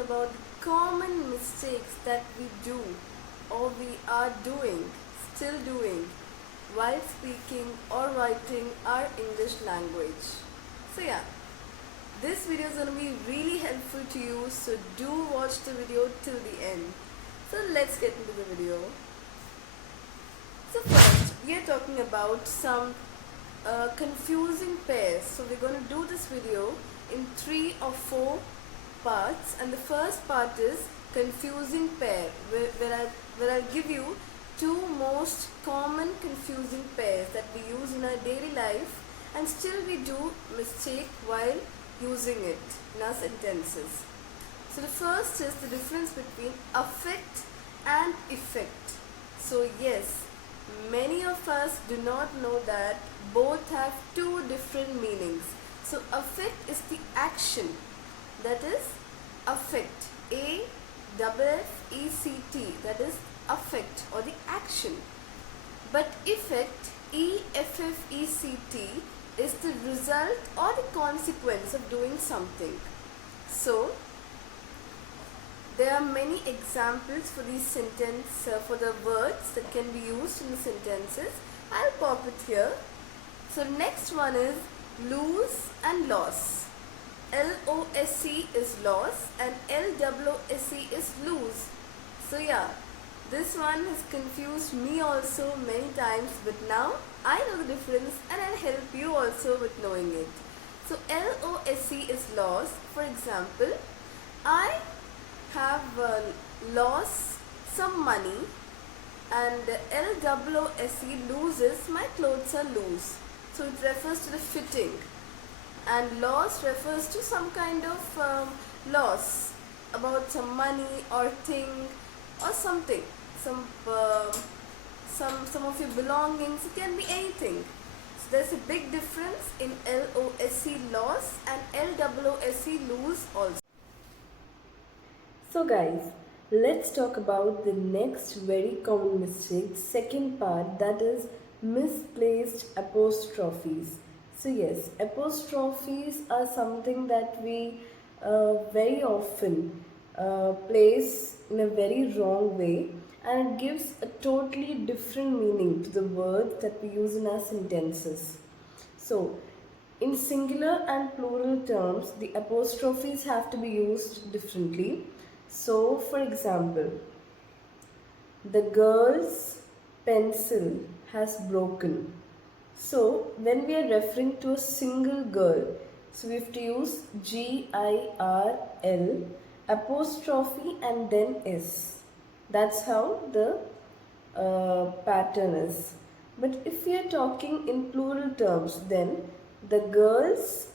about common mistakes that we do or we are doing, still doing, while speaking or writing our English language. So yeah, this video is going to be really helpful to you, so do watch the video till the end. So let's get into the video. So first, we are talking about some confusing pairs. So we're going to do this video in 3 or 4 parts, and the first part is confusing pair, where I'll give you 2 most common confusing pairs that we use in our daily life and still we do mistake while using it in our sentences. So the first is the difference between affect and effect. So yes, many of us do not know that both have 2 different meanings. So affect is the action, that is affect, A-F-F-E-C-T, that is affect or the action. But effect, E-F-F-E-C-T, is the result or the consequence of doing something. So there are many examples for these for the words that can be used in the sentences. I'll pop it here. So next one is lose and loss. L-O-S-E is loss and L-O-S-E is lose. So yeah, this one has confused me also many times, but now I know the difference and I'll help you also with knowing it. So L-O-S-E is loss. For example, I have lost some money, and L-O-S-E loses, my clothes are loose. So it refers to the fitting, and loss refers to some kind of loss about some money or thing or something, some of your belongings. It can be anything. So there's a big difference in L-O-S-E loss and L-O-S-E lose also. So guys, let's talk about the next very common mistake, second part, that is misplaced apostrophes. So yes, apostrophes are something that we very often place in a very wrong way, and it gives a totally different meaning to the words that we use in our sentences. So in singular and plural terms, the apostrophes have to be used differently. So for example, the girl's pencil has broken. So when we are referring to a single girl, so we have to use G-I-R-L apostrophe and then S. That's how the pattern is. But if we are talking in plural terms, then the girl's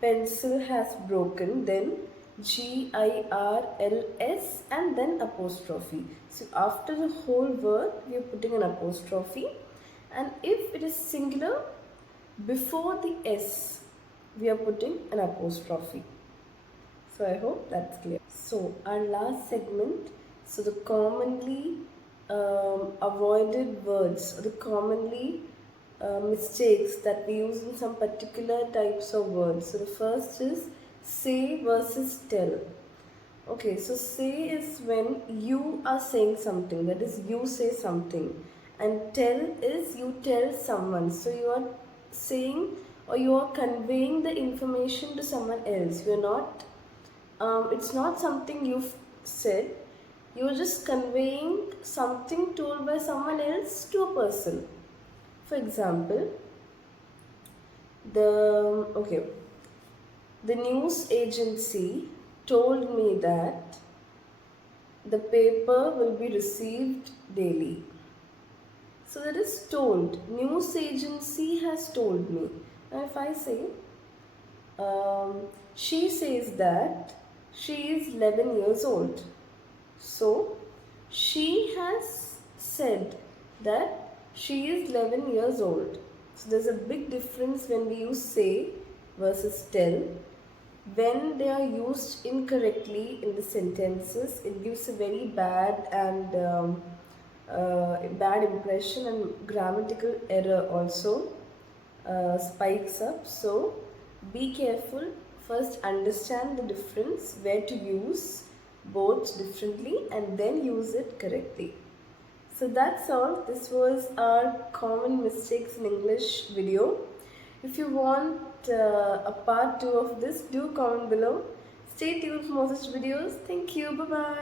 pencil has broken, then G-I-R-L-S and then apostrophe. So after the whole word, we are putting an apostrophe, and if it is singular, before the S, we are putting an apostrophe. So I hope that's clear. So our last segment, so the commonly avoided words, or the commonly mistakes that we use in some particular types of words. So the first is say versus tell. Okay, so say is when you are saying something, that is you say something, and tell is you tell someone. So you are saying or you are conveying the information to someone else. You are not, it's not something you've said, you are just conveying something told by someone else to a person. For example, the news agency told me that the paper will be received daily. So that is told. News agency has told me. Now if I say, she says that she is 11 years old. So she has said that she is 11 years old. So there's a big difference when we use say versus tell. When they are used incorrectly in the sentences, it gives a very bad and bad impression, and grammatical error also spikes up. So be careful. First understand the difference, where to use both differently and then use it correctly. So that's all. This was our common mistakes in English video. If you want a part 2 of this, do comment below. Stay tuned for more such videos. Thank you. Bye bye.